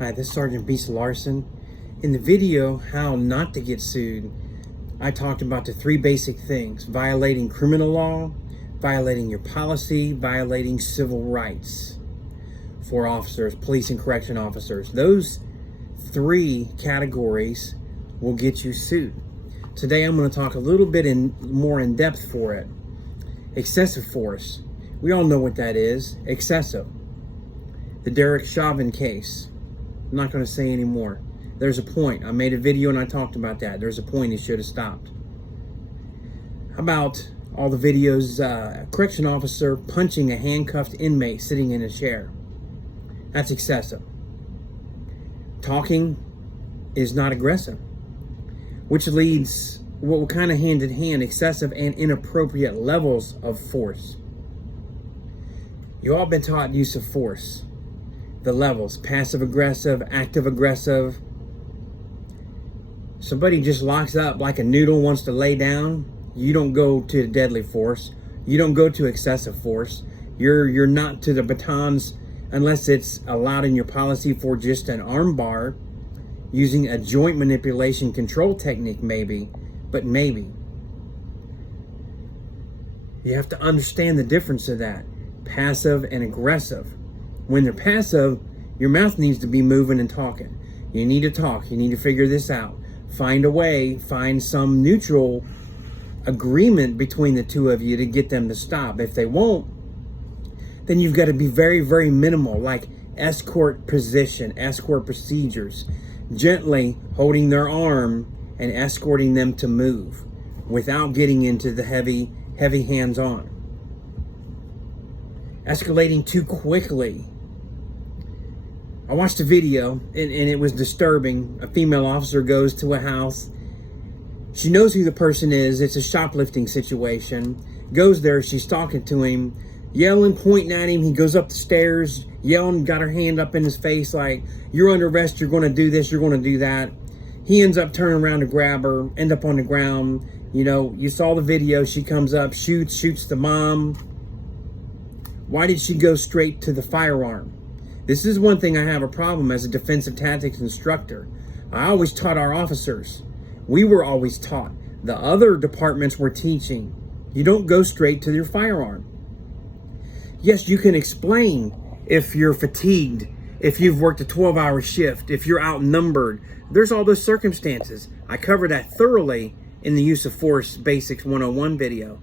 Hi, this is Sergeant Beast Larson. In the video, How Not to Get Sued, I talked about the three basic things: violating criminal law, violating your policy, violating civil rights for officers, police and correction officers. Those three categories will get you sued. Today I'm going to talk a little bit more in depth for it. Excessive force. We all know what that is. Excessive. The Derek Chauvin case. I'm not going to say any more. There's a point. I made a video and I talked about that. There's a point he should have stopped. How about all the videos, a correction officer punching a handcuffed inmate sitting in a chair? That's excessive. Talking is not aggressive, which leads what will kind of hand in hand, excessive and inappropriate levels of force. You all been taught use of force. The levels: passive aggressive, active aggressive. Somebody just locks up like a noodle, wants to lay down. You don't go to deadly force. You don't go to excessive force. You're not to the batons unless it's allowed in your policy for just an arm bar, using a joint manipulation control technique, maybe, but maybe. You have to understand the difference of that, passive and aggressive. When they're passive, your mouth needs to be moving and talking. You need to talk. You need to figure this out. Find a way, find some neutral agreement between the two of you to get them to stop. If they won't, then you've got to be very, very minimal, like escort position, escort procedures, gently holding their arm and escorting them to move without getting into the heavy hands-on. Escalating too quickly. I watched a video and it was disturbing. A female officer goes to a house. She knows who the person is. It's a shoplifting situation. Goes there, she's talking to him, yelling, pointing at him. He goes up the stairs, yelling, got her hand up in his face like, "You're under arrest, you're going to do this, you're going to do that." He ends up turning around to grab her, end up on the ground. You know, you saw the video. She comes up, shoots the mom. Why did she go straight to the firearm? This is one thing I have a problem as a defensive tactics instructor. I always taught our officers. We were always taught. The other departments were teaching. You don't go straight to your firearm. Yes, you can explain if you're fatigued, if you've worked a 12-hour shift, if you're outnumbered. There's all those circumstances. I covered that thoroughly in the Use of Force Basics 101 video.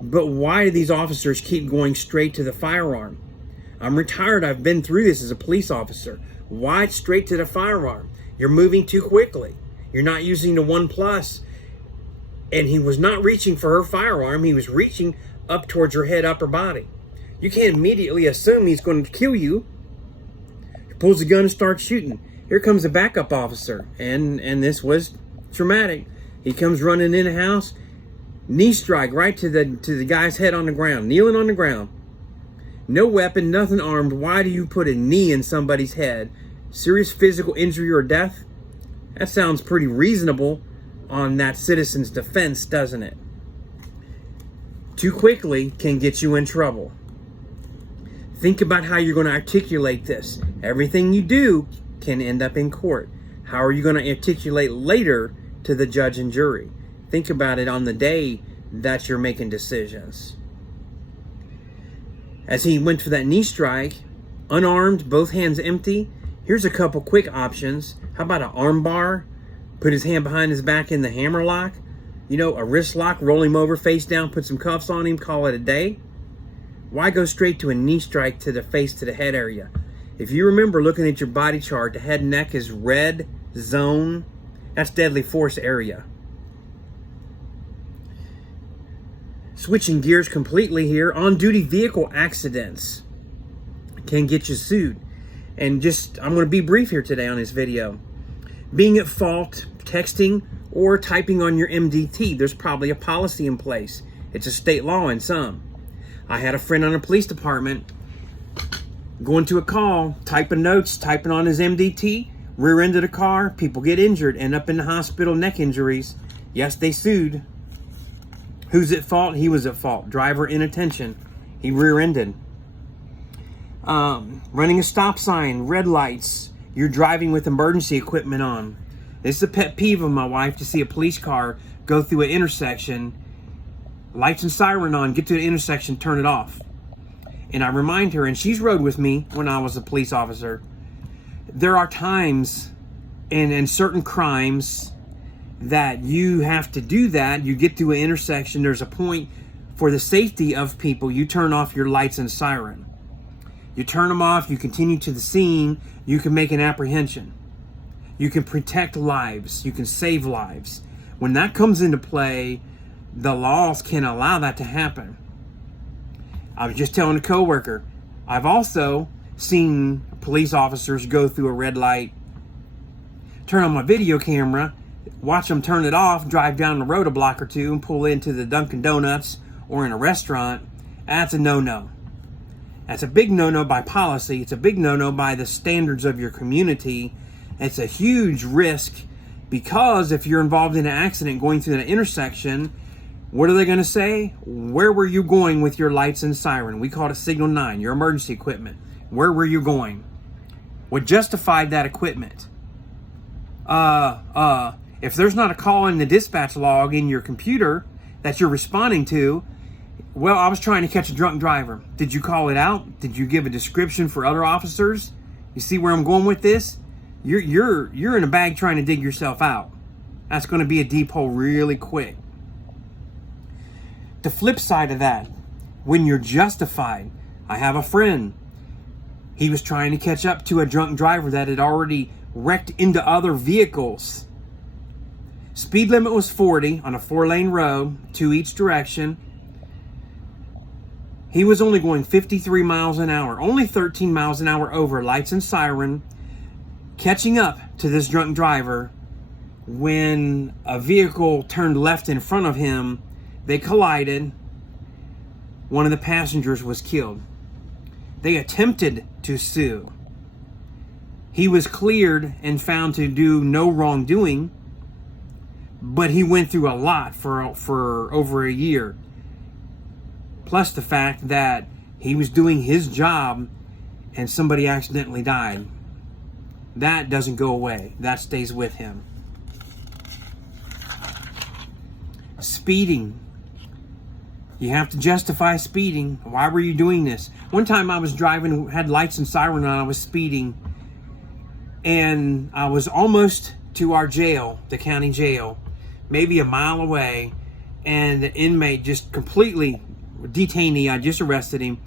But why do these officers keep going straight to the firearm? I'm retired. I've been through this as a police officer. Why straight to the firearm? You're moving too quickly. You're not using the 1+. And he was not reaching for her firearm. He was reaching up towards her head, upper body. You can't immediately assume he's going to kill you. He pulls the gun and starts shooting. Here comes a backup officer. And this was traumatic. He comes running in the house. Knee strike right to the guy's head on the ground, kneeling on the ground. No weapon, nothing armed. Why do you put a knee in somebody's head? Serious physical injury or death? That sounds pretty reasonable on that citizen's defense, doesn't it? Too quickly can get you in trouble. Think about how you're going to articulate this. Everything you do can end up in court. How are you going to articulate later to the judge and jury? Think about it on the day that you're making decisions. As he went for that knee strike, unarmed, both hands empty, here's a couple quick options. How about an arm bar? Put his hand behind his back in the hammer lock. You know, a wrist lock, roll him over face down, put some cuffs on him, call it a day. Why go straight to a knee strike to the face, to the head area? If you remember looking at your body chart, the head and neck is red zone. That's deadly force area. Switching gears completely here, on-duty vehicle accidents can get you sued. And I'm going to be brief here today on this video. Being at fault, texting, or typing on your MDT, there's probably a policy in place. It's a state law in some. I had a friend on a police department going to a call, typing notes, typing on his MDT, rear end of the car, people get injured, end up in the hospital, neck injuries. Yes, they sued. Who's at fault? He was at fault. Driver inattention. He rear-ended. running a stop sign, red lights, you're driving with emergency equipment on. This is a pet peeve of my wife, to see a police car go through an intersection, lights and siren on, get to the intersection, turn it off. And I remind her, and she's rode with me when I was a police officer, there are times in certain crimes that you have to do that. You get to an intersection, there's a point for the safety of people, you turn off your lights and siren. You turn them off, you continue to the scene, you can make an apprehension. You can protect lives, you can save lives. When that comes into play, the laws can allow that to happen. I was just telling a coworker, I've also seen police officers go through a red light, turn on my video camera, watch them turn it off, drive down the road a block or two and pull into the Dunkin' Donuts or in a restaurant. That's a no-no. That's a big no-no by policy. It's a big no-no by the standards of your community. It's a huge risk, because if you're involved in an accident going through that intersection, what are they going to say? Where were you going with your lights and siren? We call it Signal 9, your emergency equipment. Where were you going? What justified that equipment? If there's not a call in the dispatch log in your computer that you're responding to, well, I was trying to catch a drunk driver. Did you call it out? Did you give a description for other officers? You see where I'm going with this? You're in a bag trying to dig yourself out. That's going to be a deep hole really quick. The flip side of that, when you're justified, I have a friend. He was trying to catch up to a drunk driver that had already wrecked into other vehicles. Speed limit was 40 on a 4-lane road, 2 each direction. He was only going 53 miles an hour, only 13 miles an hour over lights and siren, catching up to this drunk driver. When a vehicle turned left in front of him, they collided. One of the passengers was killed. They attempted to sue. He was cleared and found to do no wrongdoing, but he went through a lot for over a year. Plus the fact that he was doing his job and somebody accidentally died. That doesn't go away. That stays with him. Speeding. You have to justify speeding. Why were you doing this? One time I was driving, had lights and siren on, I was speeding, and I was almost to our jail, the county jail, maybe a mile away, and the inmate just completely, detainee, I just arrested him,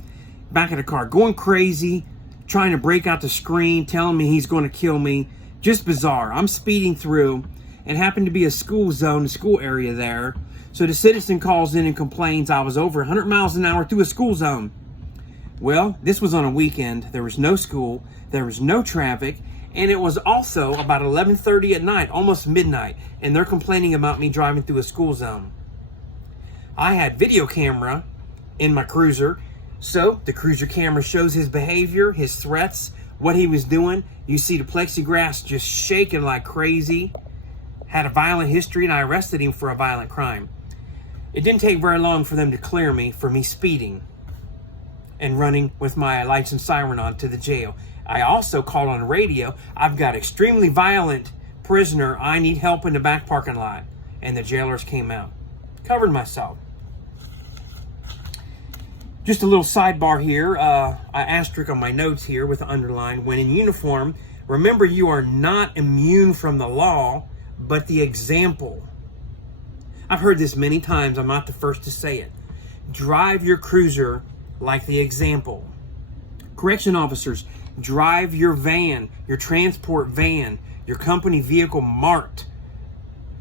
back of the car, going crazy, trying to break out the screen, telling me he's going to kill me. Just bizarre. I'm speeding through, and happened to be a school zone, a school area there. So the citizen calls in and complains I was over 100 miles an hour through a school zone. Well, this was on a weekend. There was no school, there was no traffic, and it was also about 11:30 at night, almost midnight, and they're complaining about me driving through a school zone. I had video camera in my cruiser, so the cruiser camera shows his behavior, his threats, what he was doing. You see the plexiglass just shaking like crazy. Had a violent history, and I arrested him for a violent crime. It didn't take very long for them to clear me for me speeding and running with my lights and siren on to the jail. I also called on the radio, I've got extremely violent prisoner, I need help in the back parking lot. And the jailers came out. Covered myself. Just a little sidebar here, I asterisk on my notes here with the underline. When in uniform, remember you are not immune from the law, but the example. I've heard this many times, I'm not the first to say it. Drive your cruiser like the example. Correction officers, drive your van, your transport van, your company vehicle marked.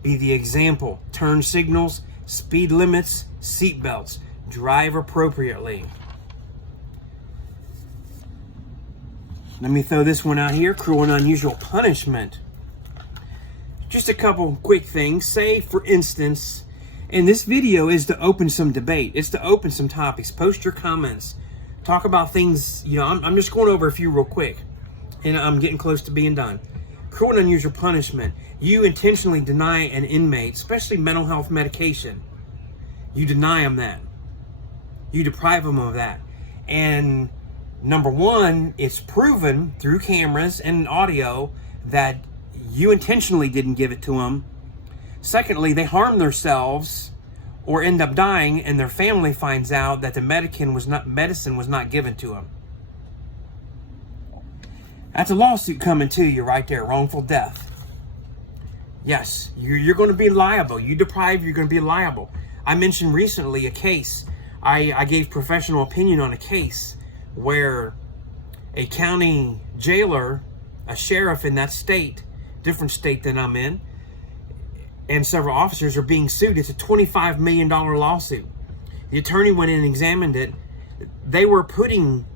Be the example. Turn signals, speed limits, seat belts. Drive appropriately. Let me throw this one out here. Cruel and unusual punishment. Just a couple quick things. Say, for instance, and this video is to open some debate. It's to open some topics. Post your comments. Talk about things, I'm just going over a few real quick. And I'm getting close to being done. Cruel and unusual punishment. You intentionally deny an inmate, especially mental health medication. You deny them that. You deprive them of that. And Number one, it's proven through cameras and audio that you intentionally didn't give it to them. Secondly, they harm themselves or end up dying, and their family finds out that the medicine was not given to them. That's a lawsuit coming to you right there, wrongful death. Yes, you're going to be liable. You deprive, you're going to be liable. I mentioned recently a case. I gave professional opinion on a case where a county jailer, a sheriff in that state, different state than I'm in, and several officers are being sued. It's a $25 million lawsuit. The attorney went in and examined it. They were putting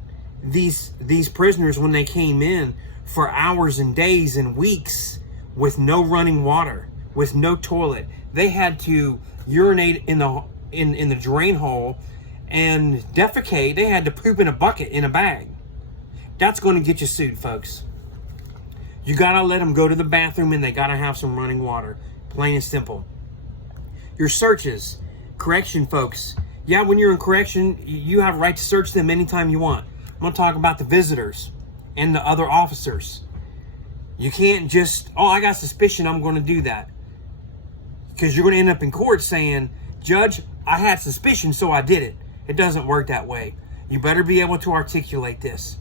these prisoners, when they came in, for hours and days and weeks with no running water, with no toilet. They had to urinate in the drain hole and defecate. They had to poop in a bucket in a bag. That's going to get you sued, folks. You gotta let them go to the bathroom, and they gotta have some running water. Plain and simple. Your searches, correction, folks. Yeah, when you're in correction, you have a right to search them anytime you want. I'm going to talk about the visitors and the other officers. You can't just, oh, I got suspicion, I'm going to do that. Because you're going to end up in court saying, Judge, I had suspicion, so I did it. It doesn't work that way. You better be able to articulate this.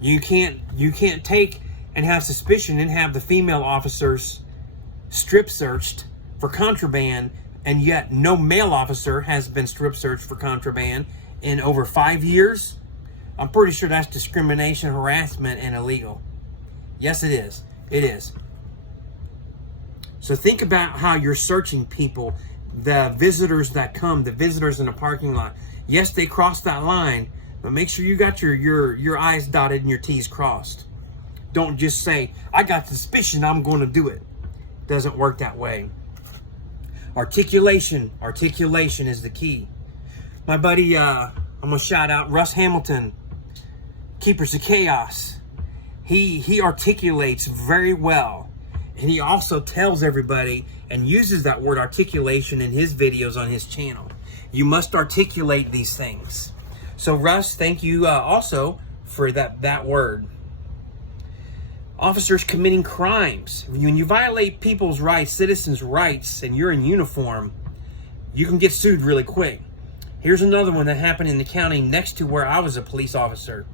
You can't take and have suspicion and have the female officers strip searched for contraband, and yet no male officer has been strip searched for contraband in over 5 years. I'm pretty sure that's discrimination, harassment, and illegal. Yes, it is. It is. So think about how you're searching people, the visitors that come, the visitors in the parking lot. Yes, they crossed that line, but make sure you got your I's dotted and your T's crossed. Don't just say, I got suspicion, I'm going to do it. Doesn't work that way. Articulation is the key. My buddy, I'm gonna shout out Russ Hamilton, Keepers of Chaos. He articulates very well, and he also tells everybody and uses that word articulation in his videos on his channel. You must articulate these things. So Russ, thank you also for that word. Officers committing crimes. When you violate people's rights, citizens' rights, and you're in uniform, you can get sued really quick. Here's another one that happened in the county next to where I was a police officer.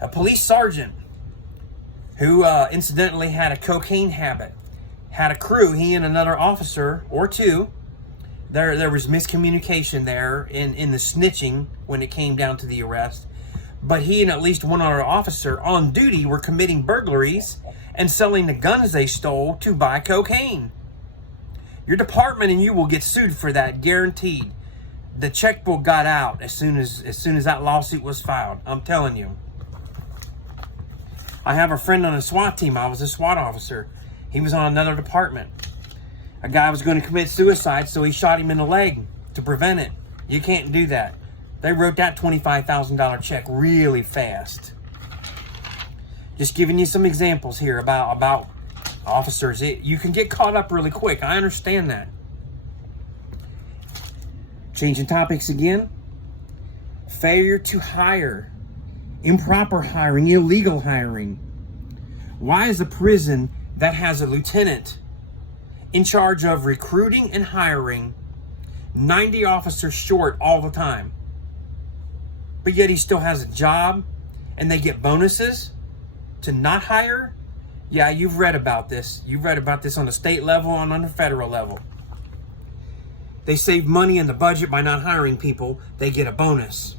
A police sergeant who incidentally had a cocaine habit, had a crew, he and another officer or two. There was miscommunication there in the snitching when it came down to the arrest. But he and at least one other officer on duty were committing burglaries and selling the guns they stole to buy cocaine. Your department and you will get sued for that, guaranteed. The checkbook got out as soon as that lawsuit was filed. I'm telling you. I have a friend on a SWAT team. I was a SWAT officer. He was on another department. A guy was going to commit suicide, so he shot him in the leg to prevent it. You can't do that. They wrote that $25,000 check really fast. Just giving you some examples here about officers. You can get caught up really quick. I understand that. Changing topics again. Failure to hire. Improper hiring. Illegal hiring. Why is a prison that has a lieutenant in charge of recruiting and hiring 90 officers short all the time? But yet he still has a job and they get bonuses to not hire? Yeah, you've read about this. You've read about this on the state level and on the federal level. They save money in the budget by not hiring people. They get a bonus.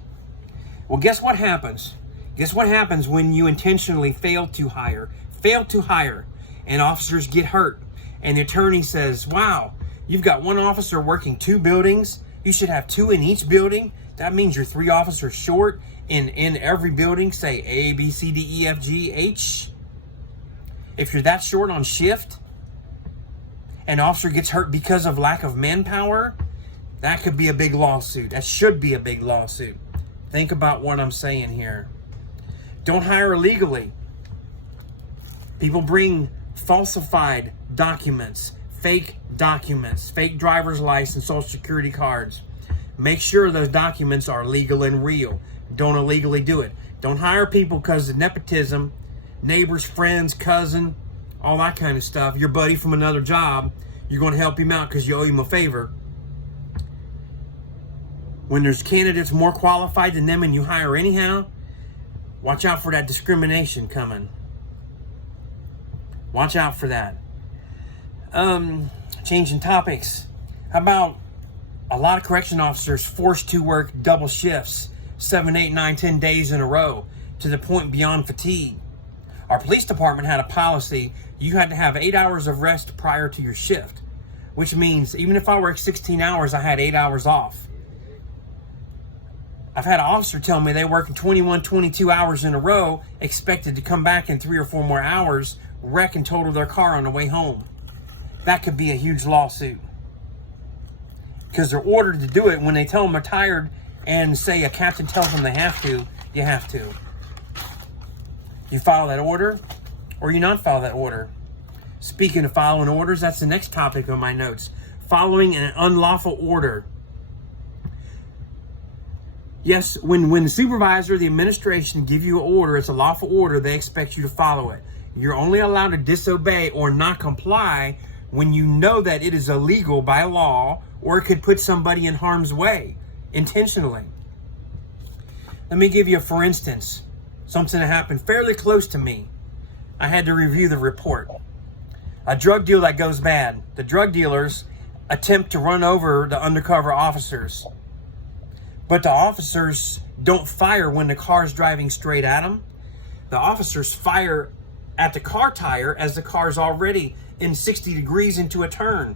Well, guess what happens? Guess what happens when you intentionally fail to hire? Fail to hire, and officers get hurt. And the attorney says, wow, you've got one officer working 2 buildings. You should have 2 in each building. That means you're 3 officers short in every building, say A, B, C, D, E, F, G, H. If you're that short on shift, an officer gets hurt because of lack of manpower, that could be a big lawsuit. That should be a big lawsuit. Think about what I'm saying here. Don't hire illegally. People bring falsified documents, fake driver's license, social security cards. Make sure those documents are legal and real. Don't illegally do it. Don't hire people because of nepotism, neighbors, friends, cousin, all that kind of stuff. Your buddy from another job, you're going to help him out because you owe him a favor. When there's candidates more qualified than them and you hire anyhow, watch out for that discrimination coming. Watch out for that. Changing topics. How about a lot of correction officers forced to work double shifts, 7, 8, 9, 10 days in a row, to the point beyond fatigue. Our police department had a policy, you had to have 8 hours of rest prior to your shift, which means even if I worked 16 hours, I had 8 hours off. I've had an officer tell me they working 21, 22 hours in a row, expected to come back in 3 or 4 more hours, wreck and total their car on the way home. That could be a huge lawsuit. Because they're ordered to do it. When they tell them they're tired and say a captain tells them they have to, you have to. You follow that order or you not follow that order. Speaking of following orders, that's the next topic on my notes. Following an unlawful order. Yes, when the supervisor, the administration give you an order, it's a lawful order, they expect you to follow it. You're only allowed to disobey or not comply when you know that it is illegal by law or it could put somebody in harm's way intentionally. Let me give you a for instance, something that happened fairly close to me. I had to review the report. A drug deal that goes bad. The drug dealers attempt to run over the undercover officers. But the officers don't fire when the car's driving straight at them. The officers fire at the car tire as the car's already in 60 degrees into a turn.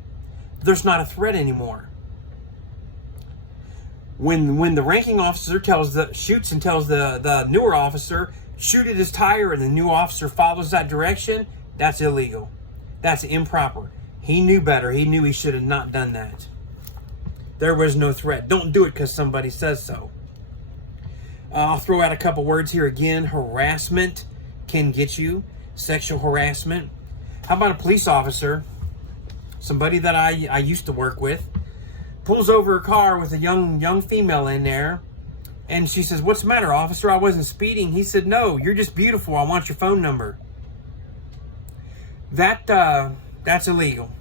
There's not a threat anymore. When the ranking officer shoots and tells the newer officer, shoot at his tire, and the new officer follows that direction, that's illegal. That's improper. He knew better. He knew he should have not done that. There was no threat. Don't do it because somebody says so. I'll throw out a couple words here again. Harassment can get you. Sexual harassment. How about a police officer, somebody that I used to work with, pulls over a car with a young female in there, and she says, "What's the matter, officer? I wasn't speeding." He said, "No, you're just beautiful. I want your phone number." That's illegal.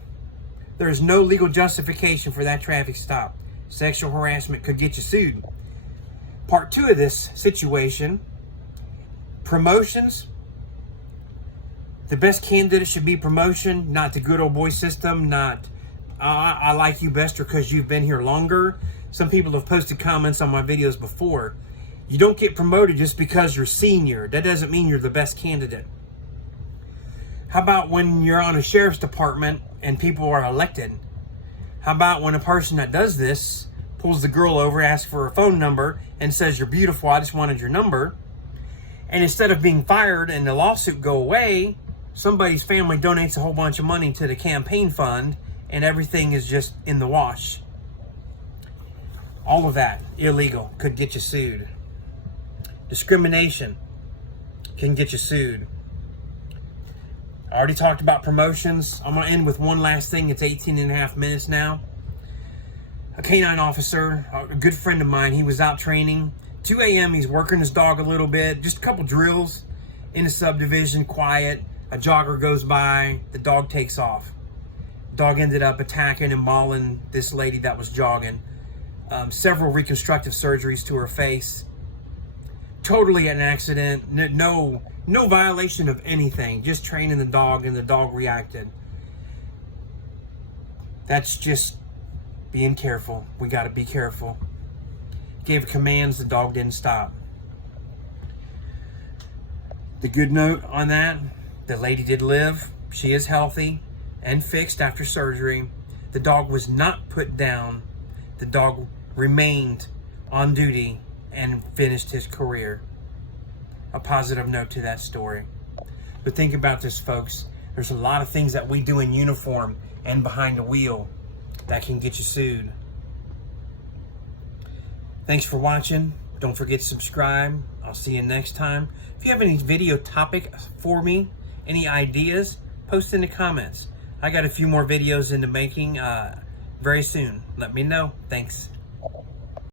There's no legal justification for that traffic stop. Sexual harassment could get you sued. Part 2 of this situation, promotions. The best candidate should be promotion, not the good old boy system, not I like you best because you've been here longer. Some people have posted comments on my videos before. You don't get promoted just because you're senior. That doesn't mean you're the best candidate. How about when you're on a sheriff's department and people are elected? How about when a person that does this pulls the girl over, asks for a phone number, and says, "You're beautiful, I just wanted your number." And instead of being fired and the lawsuit go away, somebody's family donates a whole bunch of money to the campaign fund and everything is just in the wash. All of that, illegal, could get you sued. Discrimination can get you sued. I already talked about promotions. I'm going to end with one last thing. It's 18 and a half minutes now. A canine officer, a good friend of mine, he was out training. 2 a.m., he's working his dog a little bit, just a couple drills in a subdivision, quiet. A jogger goes by, the dog takes off. Dog ended up attacking and mauling this lady that was jogging. Several reconstructive surgeries to her face. Totally an accident. No violation of anything. Just training the dog and the dog reacted. That's just being careful. We got to be careful. Gave commands, the dog didn't stop. The good note on that, the lady did live. She is healthy and fixed after surgery. The dog was not put down. The dog remained on duty and finished his career. A positive note to that story. But think about this, folks. There's a lot of things that we do in uniform and behind the wheel that can get you sued. Thanks for watching. Don't forget to subscribe. I'll see you next time. If you have any video topic for me, any ideas, post in the comments. I got a few more videos in the making very soon. Let me know. Thanks.